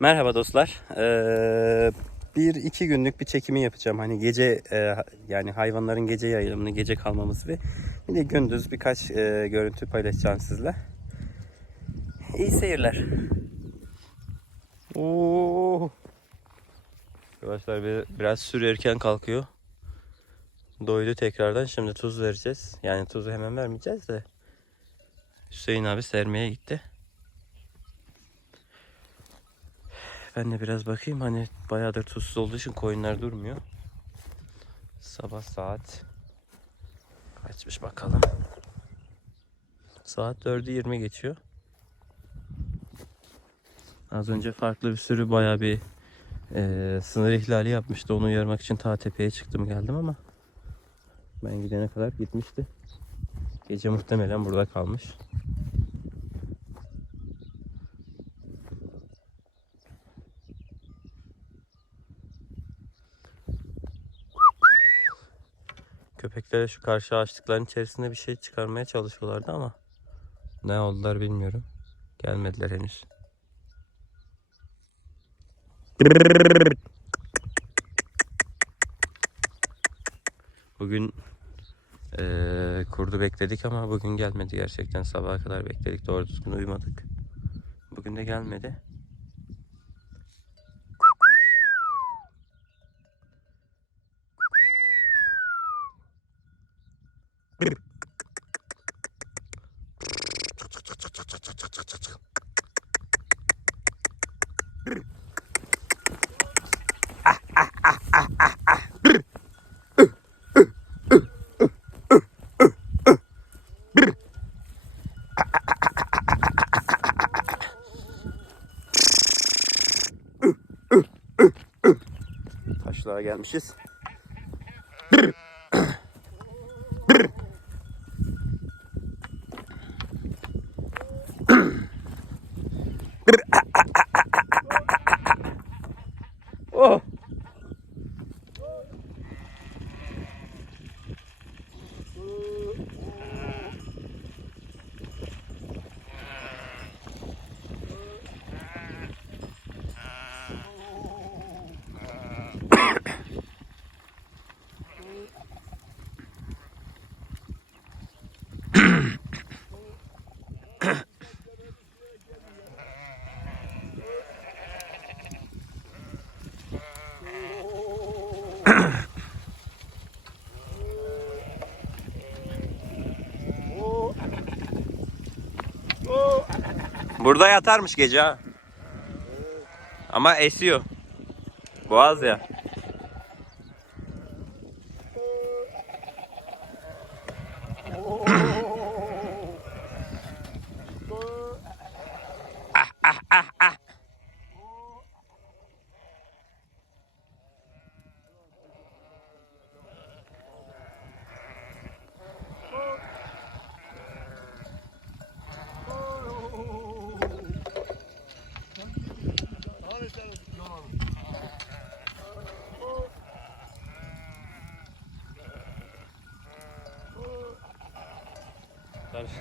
Merhaba dostlar. Ee, bir iki günlük bir çekimi yapacağım. Hani gece e, yani hayvanların gece yayılımını, gece kalmamızı ve bir de gündüz birkaç e, görüntü paylaşacağım sizle. İyi seyirler. Oo. Arkadaşlar bir, biraz sür erken kalkıyor. Doydu tekrardan. Şimdi tuz vereceğiz. Yani tuzu hemen vermeyeceğiz de. Hüseyin abi sermeye gitti. Ben de biraz bakayım hani bayağıdır tuzsuz olduğu için koyunlar durmuyor. Sabah saat kaçmış bakalım. Saat 4'ü 20 geçiyor. Az önce farklı bir sürü bayağı bir eee, sınır ihlali yapmıştı. Onu uyarmak için ta tepeye çıktım geldim ama ben gidene kadar gitmişti. Gece muhtemelen burada kalmış. Köpeklere şu karşı ağaçlıkların içerisinde bir şey çıkarmaya çalışıyorlardı ama ne oldular bilmiyorum. Gelmediler henüz. Bugün eee, kurdu bekledik ama bugün gelmedi gerçekten. Sabaha kadar bekledik. Doğru düzgün uyumadık. Bugün de gelmedi. Taşlığa gelmişiz. Burada yatarmış gece ha. Ama esiyor. Boğaz ya.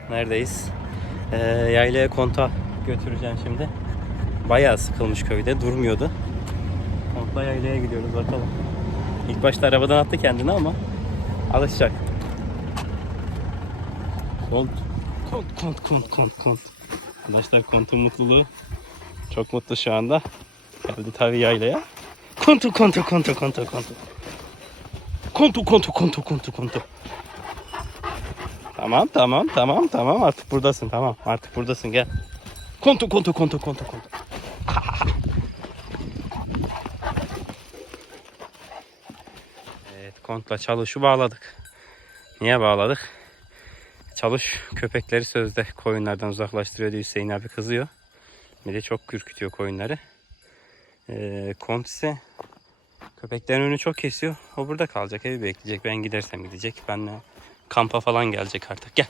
Neredeyiz? Ee, yaylaya konta götüreceğim şimdi. Bayağı sıkılmış köyde durmuyordu. Kontla yaylaya gidiyoruz bakalım. İlk başta arabadan attı kendini ama alışacak. Kont. Kont, kont, kont, kont, kont. Arkadaşlar kontun mutluluğu. Çok mutlu şu anda. Geldi tabii yaylaya. Kontu, kontu, kontu, kontu, kontu. Kontu, kontu, kontu, kontu, kontu. Tamam tamam tamam tamam artık buradasın tamam artık buradasın gel. Kontu kontu kontu kontu kontu. evet kontla çalışı bağladık. Niye bağladık? Çalış köpekleri sözde koyunlardan uzaklaştırıyor diye Hüseyin abi kızıyor. Bir de çok kürkütüyor koyunları. Ee, kont ise köpeklerin önünü çok kesiyor. O burada kalacak evi bekleyecek. Ben gidersem gidecek. Benle kampa falan gelecek artık. Gel.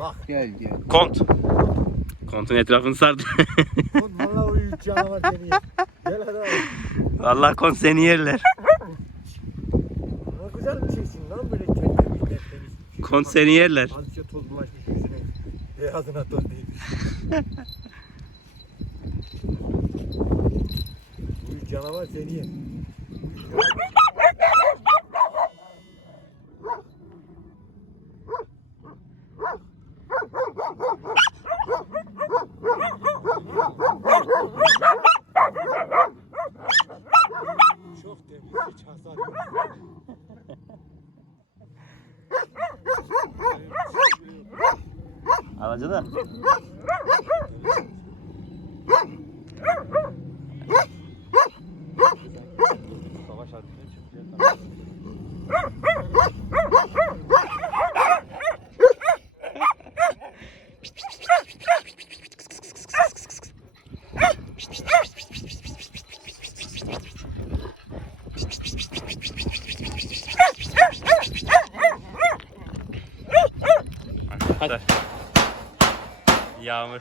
Bak gel gel. Kont. Kontun etrafını sardı. Oğlum valla o üç canavar seni yer. Gel hadi abi. Vallahi kont seni yerler. Ne güzel bir şeysin lan böyle tertemiz. Kont seni yerler. Azıcık toz bulaşmış yüzüne. Beyazına toz değmiş. Bu üç canavar seni yer. Çok temiz, hiç hasar yok. Aracı da. Yağmur.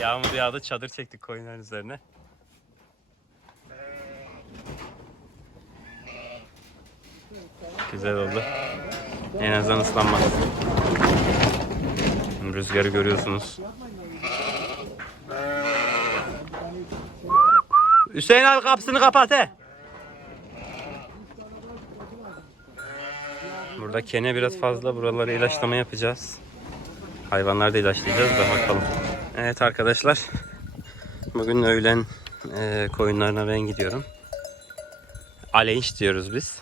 Yağmur yağdı çadır çektik koyunların üzerine. Güzel oldu. En azından ıslanmaz. Rüzgarı görüyorsunuz. Hüseyin abi kapısını kapat he. Burada kene biraz fazla. Buraları ilaçlama yapacağız. Hayvanları da ilaçlayacağız da bakalım. Evet arkadaşlar. Bugün öğlen e, koyunlarına ben gidiyorum. Aleyinç diyoruz biz.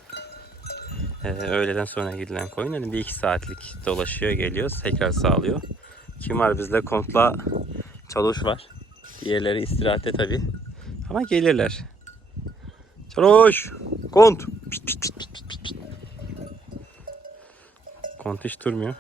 E, öğleden sonra gidilen koyun. Yani bir iki saatlik dolaşıyor geliyor. Tekrar sağlıyor. Kim var bizde? Kontla Çavuş var. Diğerleri istirahatte tabi. Ama gelirler. Çavuş! Kont! Pişt, pişt, pişt, pişt, pişt. Kont hiç durmuyor.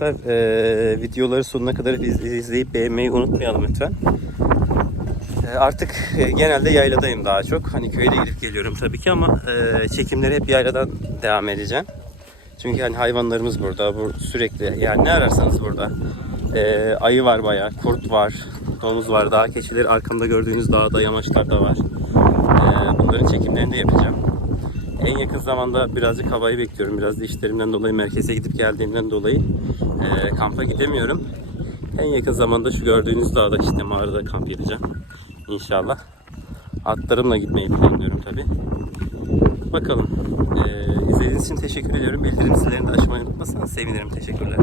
Arkadaşlar eee, videoları sonuna kadar iz- izleyip beğenmeyi unutmayalım lütfen. Eee, artık e, genelde yayladayım daha çok. Hani köye de gidip geliyorum tabii ki ama eee çekimleri hep yayladan devam edeceğim. Çünkü hani hayvanlarımız burada. Bu sürekli yani ne ararsanız burada. Eee, ayı var bayağı, kurt var, domuz var, dağ keçileri arkamda gördüğünüz dağda yamaçlar da var. Eee, bunların çekimlerini de yapacağım. Yakın zamanda birazcık havayı bekliyorum. Biraz da işlerimden dolayı merkeze gidip geldiğimden dolayı eee, kampa gidemiyorum. En yakın zamanda şu gördüğünüz dağda işte mağarada kamp edeceğim. İnşallah. Atlarımla gitmeyi planlıyorum tabi. Bakalım. Eee izlediğiniz için teşekkür ediyorum. Bildirim zillerini de açmayı unutmasanız sevinirim. Teşekkürler.